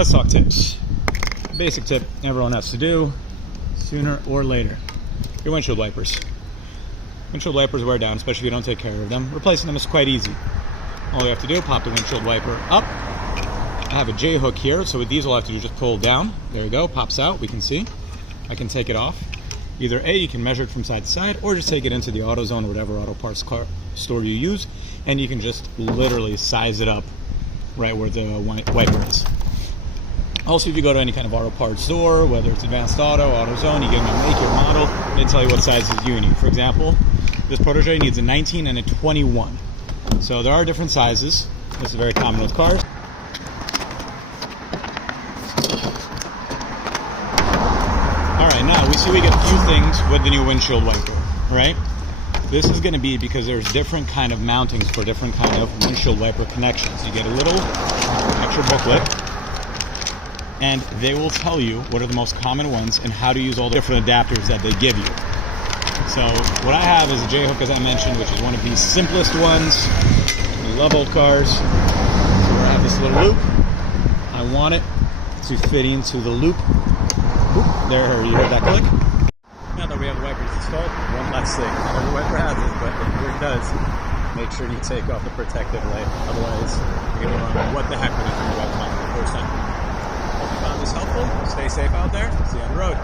Let's talk tips. Basic tip everyone has to do sooner or later. Your windshield wipers. Windshield wipers wear down, especially if you don't take care of them. Replacing them is quite easy. All you have to do, pop the windshield wiper up. I have a Jhook here, so with these all I have to do is just pull down. There we go, pops out, we can see. I can take it off. Either A, you can measure it from side to side, or just take it into the AutoZone or whatever auto parts store you use, and you can just literally size it up right where the wiper is. Also, if you go to any kind of auto parts store, whether it's Advanced Auto, AutoZone, you get them a make, your model, they tell you what sizes you need. For example, this protege needs a 19 and a 21. So there are different sizes. This is very common with cars. Alright, now we see we get a few things with the new windshield wiper, right? This is going to be because there's different kind of mountings for different kind of windshield wiper connections. You get a little extra booklet, and they will tell you what are the most common ones and how to use all the different adapters that they give you. So what I have is a Jhook, as I mentioned, which is one of the simplest ones. We love old cars. So I have this little loop. I want it to fit into the loop. Oop, there, you heard that click. Now that we have the wipers installed, one last thing. Not every wiper has it, but if it does, make sure you take off the protective layer. Otherwise, you're going to wonder what the heck it is when you wipe them out for the first time. Hope you found this helpful. Stay safe out there. See you on the road.